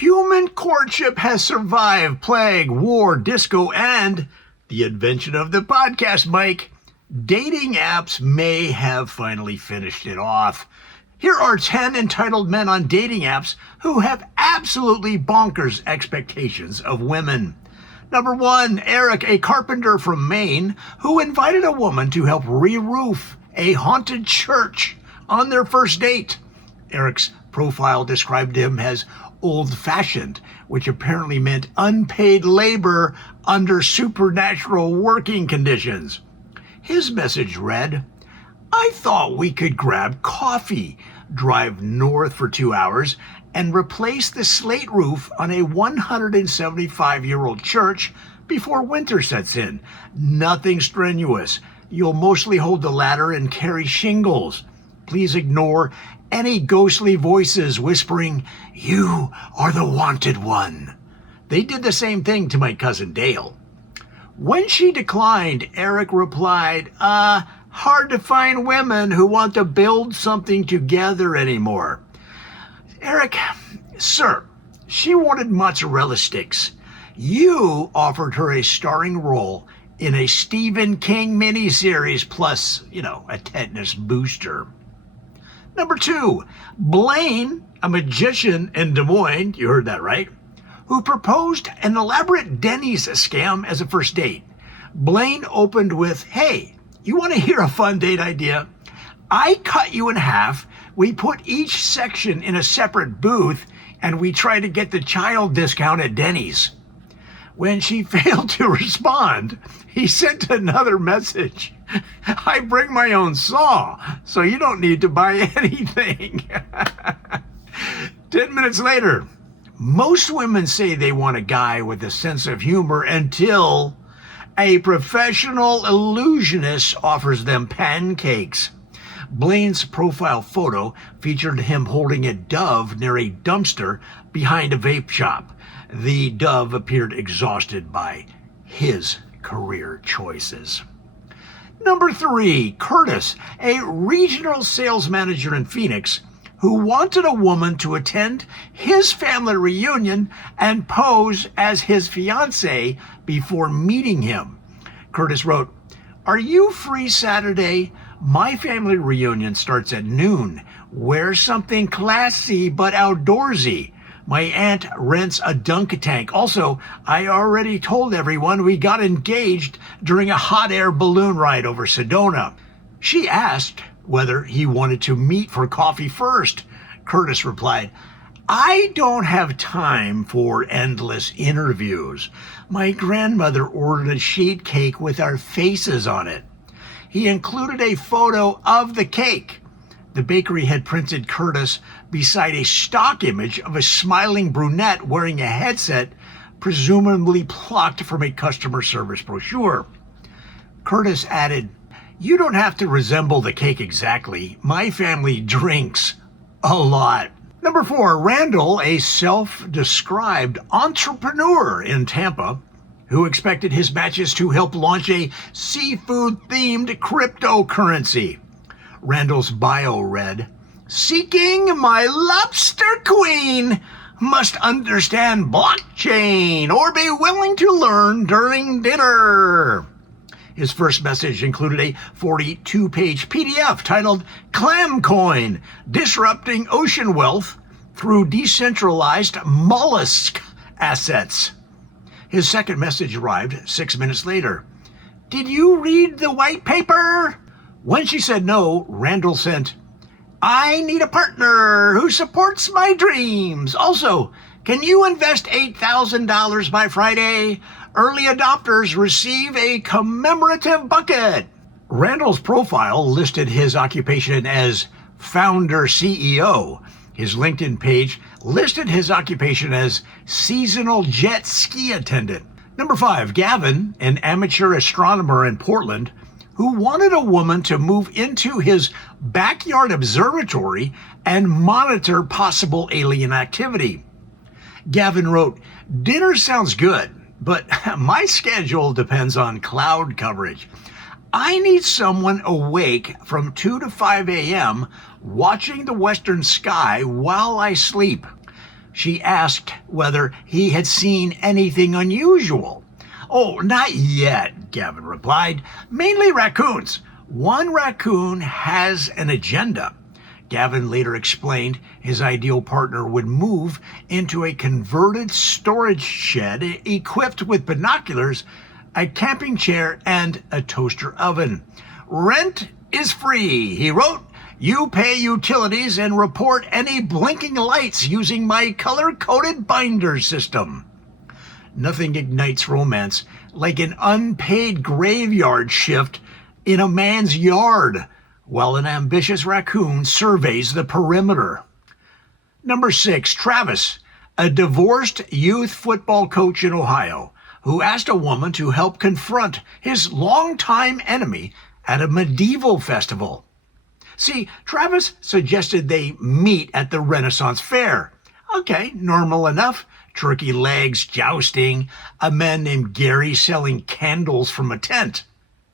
Human courtship has survived plague, war, disco, and the invention of the podcast mic. Dating apps may have finally finished it off. Here are 10 entitled men on dating apps who have absolutely bonkers expectations of women. Number 1, Erik, a carpenter from Maine, who invited a woman to help re-roof a haunted church on their first date. Erik's profile described him as old-fashioned, which apparently meant unpaid labor under supernatural working conditions. His message read, "I thought we could grab coffee, drive north for 2 hours, and replace the slate roof on a 175-year-old church before winter sets in. Nothing strenuous. You'll mostly hold the ladder and carry shingles. Please ignore any ghostly voices whispering, 'You are the wanted one.'" They did the same thing to my cousin Dale. When she declined, Erik replied, "Hard to find women who want to build something together anymore." Erik, sir, she wanted mozzarella sticks. You offered her a starring role in a Stephen King miniseries plus, a tetanus booster. Number 2, Blaine, a magician in Des Moines, you heard that right, who proposed an elaborate Denny's scam as a first date. Blaine opened with, "Hey, you want to hear a fun date idea? I cut you in half, we put each section in a separate booth, and we try to get the child discount at Denny's." When she failed to respond, he sent another message. "I bring my own saw, so you don't need to buy anything." 10 minutes later, most women say they want a guy with a sense of humor until a professional illusionist offers them pancakes. Blaine's profile photo featured him holding a dove near a dumpster behind a vape shop. The dove appeared exhausted by his career choices. Number 3, Curtis, a regional sales manager in Phoenix, who wanted a woman to attend his family reunion and pose as his fiancée before meeting him. Curtis wrote, "Are you free Saturday? My family reunion starts at noon. Wear something classy but outdoorsy. My aunt rents a dunk tank. Also, I already told everyone we got engaged during a hot air balloon ride over Sedona." She asked whether he wanted to meet for coffee first. Curtis replied, "I don't have time for endless interviews. My grandmother ordered a sheet cake with our faces on it." He included a photo of the cake. The bakery had printed Curtis beside a stock image of a smiling brunette wearing a headset, presumably plucked from a customer service brochure. Curtis added, "You don't have to resemble the cake exactly. My family drinks a lot." Number 4, Randall, a self-described entrepreneur in Tampa, who expected his matches to help launch a seafood-themed cryptocurrency. Randall's bio read, "Seeking my lobster queen, must understand blockchain or be willing to learn during dinner." His first message included a 42-page PDF titled "Clam Coin, Disrupting Ocean Wealth Through Decentralized Mollusk Assets." His second message arrived 6 minutes later. "Did you read the white paper?" When she said no, Randall sent, "I need a partner who supports my dreams. Also, can you invest $8,000 by Friday? Early adopters receive a commemorative bucket." Randall's profile listed his occupation as founder CEO. His LinkedIn page listed his occupation as seasonal jet ski attendant. Number 5, Gavin, an amateur astronomer in Portland, who wanted a woman to move into his backyard observatory and monitor possible alien activity. Gavin wrote, "Dinner sounds good, but my schedule depends on cloud coverage. I need someone awake from 2 to 5 a.m. watching the western sky while I sleep." She asked whether he had seen anything unusual. "Oh, not yet," Gavin replied. "Mainly raccoons. One raccoon has an agenda." Gavin later explained his ideal partner would move into a converted storage shed equipped with binoculars, a camping chair, and a toaster oven. "Rent is free," he wrote. "You pay utilities and report any blinking lights using my color-coded binder system." Nothing ignites romance like an unpaid graveyard shift in a man's yard while an ambitious raccoon surveys the perimeter. Number 6, Travis, a divorced youth football coach in Ohio, who asked a woman to help confront his longtime enemy at a medieval festival. See, Travis suggested they meet at the Renaissance Fair. Okay, normal enough. Turkey legs, jousting, a man named Gary selling candles from a tent.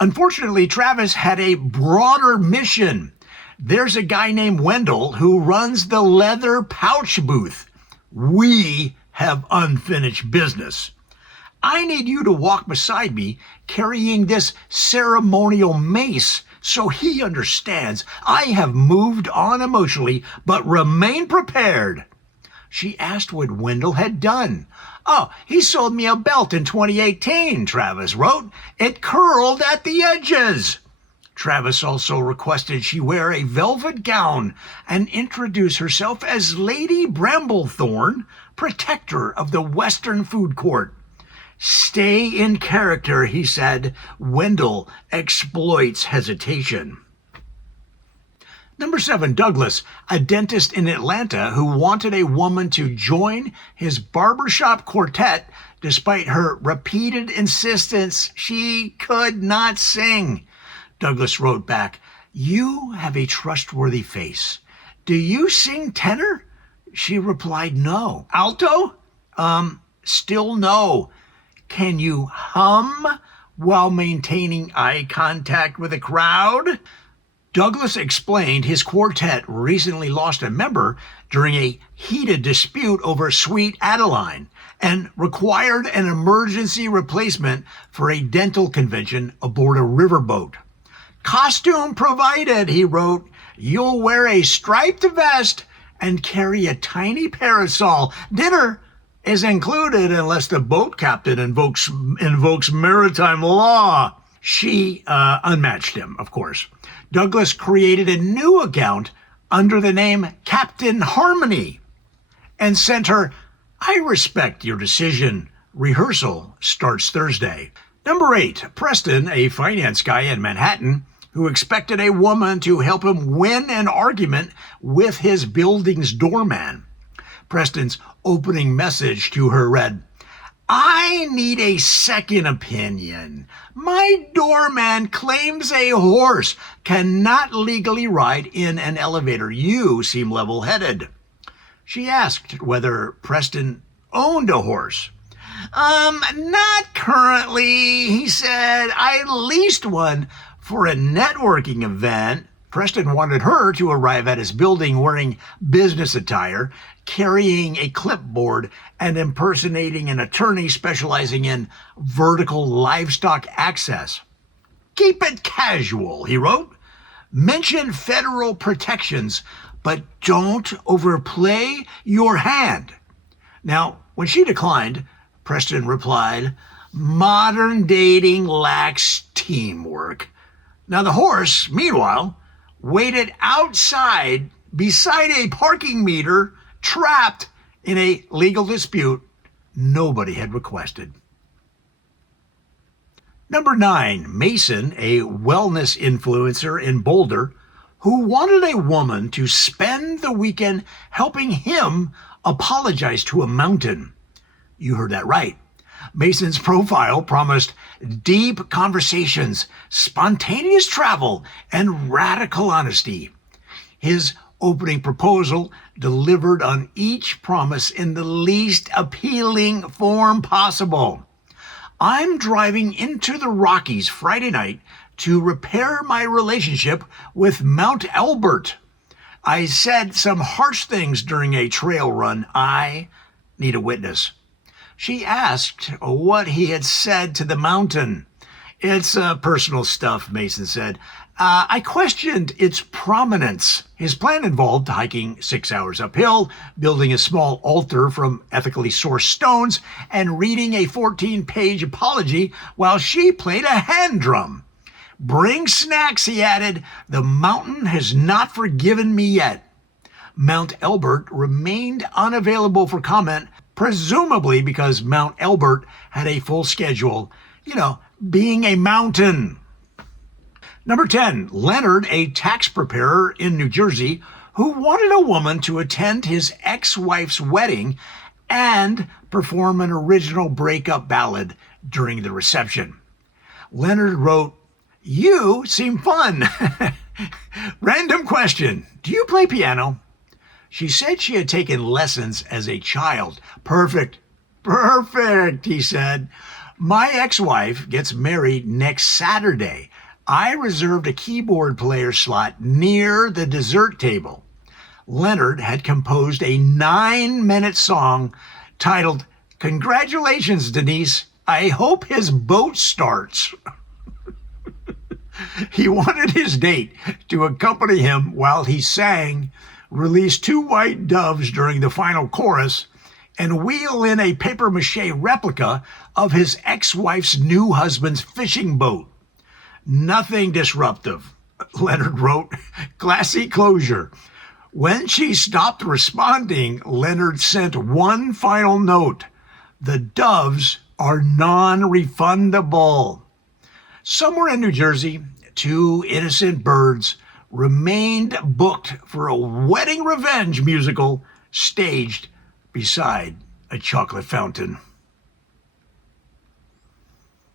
Unfortunately, Travis had a broader mission. There's a guy named Wendell who runs the leather pouch booth. We have unfinished business. I need you to walk beside me carrying this ceremonial mace so he understands I have moved on emotionally, but remain prepared. She asked what Wendell had done. "Oh, he sold me a belt in 2018, Travis wrote. "It curled at the edges." Travis also requested she wear a velvet gown and introduce herself as Lady Bramblethorn, protector of the Western food court. "Stay in character," he said. Wendell exploits hesitation. Number 7, Douglas, a dentist in Atlanta who wanted a woman to join his barbershop quartet despite her repeated insistence she could not sing. Douglas wrote back, "You have a trustworthy face. Do you sing tenor?" She replied, "No." "Alto?" Still no." "Can you hum while maintaining eye contact with a crowd?" Douglas explained his quartet recently lost a member during a heated dispute over Sweet Adeline and required an emergency replacement for a dental convention aboard a riverboat. "Costume provided," he wrote. "You'll wear a striped vest and carry a tiny parasol. Dinner is included unless the boat captain invokes maritime law." She unmatched him, of course. Douglas created a new account under the name Captain Harmony and sent her, "I respect your decision. Rehearsal starts Thursday." Number 8, Preston, a finance guy in Manhattan who expected a woman to help him win an argument with his building's doorman. Preston's opening message to her read, "I need a second opinion. My doorman claims a horse cannot legally ride in an elevator. You seem level-headed." She asked whether Preston owned a horse. Not currently," he said. "I leased one for a networking event." Preston wanted her to arrive at his building wearing business attire, carrying a clipboard, and impersonating an attorney specializing in vertical livestock access. "Keep it casual," he wrote. "Mention federal protections, but don't overplay your hand." Now, when she declined, Preston replied, "Modern dating lacks teamwork." Now, the horse, meanwhile, waited outside beside a parking meter, trapped in a legal dispute nobody had requested. Number 9, Mason, a wellness influencer in Boulder, who wanted a woman to spend the weekend helping him apologize to a mountain. You heard that right. Mason's profile promised deep conversations, spontaneous travel, and radical honesty. His opening proposal delivered on each promise in the least appealing form possible. "I'm driving into the Rockies Friday night to repair my relationship with Mount Albert. I said some harsh things during a trail run. I need a witness. She asked what he had said to the mountain. It's personal stuff, Mason said. I questioned its prominence. His plan involved hiking 6 hours uphill, building a small altar from ethically sourced stones, and reading a 14-page apology while she played a hand drum. Bring snacks, he added. The mountain has not forgiven me yet. Mount Elbert remained unavailable for comment, presumably because Mount Elbert had a full schedule, being a mountain. Number 10, Leonard, a tax preparer in New Jersey, who wanted a woman to attend his ex-wife's wedding and perform an original breakup ballad during the reception. Leonard wrote, "You seem fun." Random question, do you play piano? She said she had taken lessons as a child. Perfect, he said. My ex-wife gets married next Saturday. I reserved a keyboard player slot near the dessert table. Leonard had composed a 9-minute song titled, "Congratulations, Denise. I hope his boat starts." He wanted his date to accompany him while he sang, release 2 white doves during the final chorus, and wheel in a papier-mâché replica of his ex-wife's new husband's fishing boat. Nothing disruptive, Leonard wrote. Classy closure. When she stopped responding, Leonard sent one final note. The doves are non-refundable. Somewhere in New Jersey, 2 innocent birds remained booked for a wedding revenge musical staged beside a chocolate fountain.